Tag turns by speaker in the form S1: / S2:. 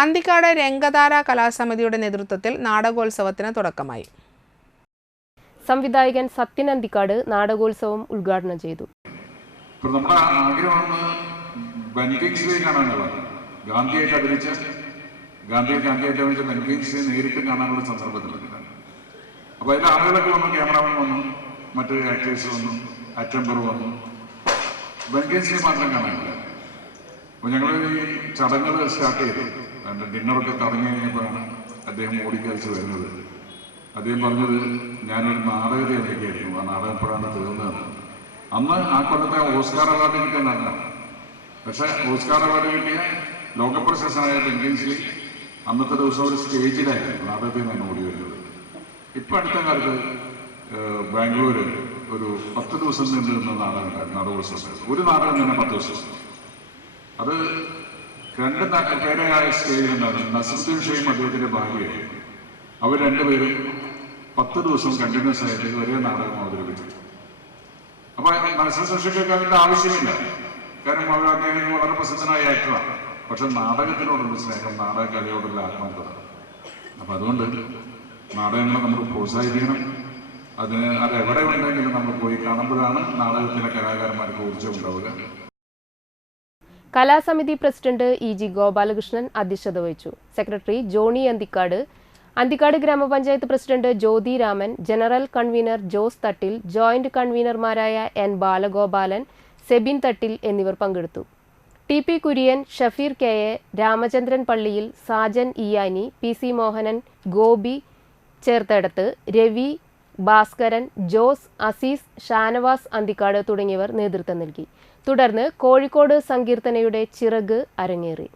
S1: അന്തിക്കാട് രംഗധാര കലാസമിതിയുടെ നേതൃത്വത്തിൽ നാടകോത്സവത്തിന് തുടക്കമായി.
S2: സംവിധായകൻ സത്യൻ അന്തിക്കാട് നാടകോത്സവം ഉദ്ഘാടനം ചെയ്തു.
S3: നമ്മുടെ ആഗ്രഹമാണ് ബെൻകിങ്സിലെ കാണാനുള്ളത്. ഗാന്ധിയായിട്ട് അഭിനയിച്ച ഗാന്ധിയെ ഗാന്ധിയായിട്ട് അഭിനയിച്ച ബെൻകിങ്സിനെ നേരിട്ട് കാണാനുള്ള സന്ദർഭത്തിലാണ് അപ്പോൾ അതിൽ ആളുകളൊക്കെ വന്നു ക്യാമറമാൻ വന്നു മറ്റു ആക്ടേഴ്സ് വന്നു അറ്റംബർ വന്നു. ബെൻകിങ്സിനെ മാത്രം കാണാനില്ല. അപ്പൊ ഞങ്ങൾ ഈ ചടങ്ങുകൾ സ്റ്റാർട്ട് ചെയ്തു. അതിന്റെ ഡിന്നറൊക്കെ തടഞ്ഞു കഴിഞ്ഞപ്പോഴാണ് അദ്ദേഹം ഓടിക്കളിച്ച് വരുന്നത്. അദ്ദേഹം പറഞ്ഞത് ഞാനൊരു നാടകത്തെ ഇറക്കിയായിരുന്നു ആ നാടകം എപ്പോഴാണ് തീർന്നതെന്ന് അന്ന് ആ കൊല്ലത്തെ ഓസ്കാർ അവാർഡ് കിട്ടിയ പക്ഷേ ഓസ്കാർ അവാർഡ് കിട്ടിയ ലോകപ്രശസ്തനായ ബെങ്കിൻസ്ലി അന്നത്തെ ദിവസം ഒരു സ്റ്റേജിലായിരുന്നു നാടകത്തിൽ നിന്ന് ഓടി വരുന്നത്. ഇപ്പം അടുത്ത കാലത്ത് ഏഹ്, ബാംഗ്ലൂര് ഒരു പത്ത് ദിവസം നീണ്ടു നിന്ന നാടകം ഉണ്ടായിരുന്നു നാടകോത്സവം. ഒരു നാടകം തന്നെ പത്ത് ദിവസം. അത് രണ്ട് പേരായ സ്റ്റേജിലുണ്ടായിരുന്നു നസറുദ്ദീൻ ഷെയും അദ്ദേഹത്തിന്റെ ഭാര്യയായിരുന്നു അവർ രണ്ടുപേരും പത്ത് ദിവസം കണ്ടിന്യൂസ് ആയിട്ട് ഒരേ നാടകം അവതരിപ്പിച്ചു. അപ്പൊ നസറുദ്ദീൻ അതിന്റെ ആവശ്യമില്ല. കാരണം അവർ അദ്ദേഹം വളരെ പ്രസിദ്ധനായ ആക്ടറാണ് പക്ഷെ നാടകത്തിനോടുള്ള സ്നേഹം നാടക കലയോടുള്ള ആത്മാർത്ഥത. അപ്പൊ അതുകൊണ്ട് നാടകങ്ങളെ നമ്മൾ പ്രോത്സാഹിപ്പിക്കണം. അതിന് അത് എവിടെ ഉണ്ടെങ്കിലും നമ്മൾ പോയി കാണുമ്പോഴാണ് നാടകത്തിലെ കലാകാരന്മാർക്ക് ഊർജം ഉണ്ടാവുക.
S2: കലാസമിതി പ്രസിഡന്റ് ഇ ജി ഗോപാലകൃഷ്ണൻ അധ്യക്ഷത വഹിച്ചു. സെക്രട്ടറി ജോണി അന്തിക്കാട് അന്തിക്കാട് ഗ്രാമപഞ്ചായത്ത് president Jyothi Raman general convener Jose Thattil joint കൺവീനർമാരായ N Balagopalan Sebin Thattil എന്നിവർ പങ്കെടുത്തു. T P Kurian Shafeer K A Ramachandran Palliyil Sajan Iyani P C Mohanan Gopi Cherthadath Ravi Bhaskaran Jose Azeez Shanavas Anthikad തുടങ്ങിയവർ നേതൃത്വം നൽകി. തുടർന്ന് കോഴിക്കോട് സങ്കീർത്തനയുടെ ചിറക് അരങ്ങേറി.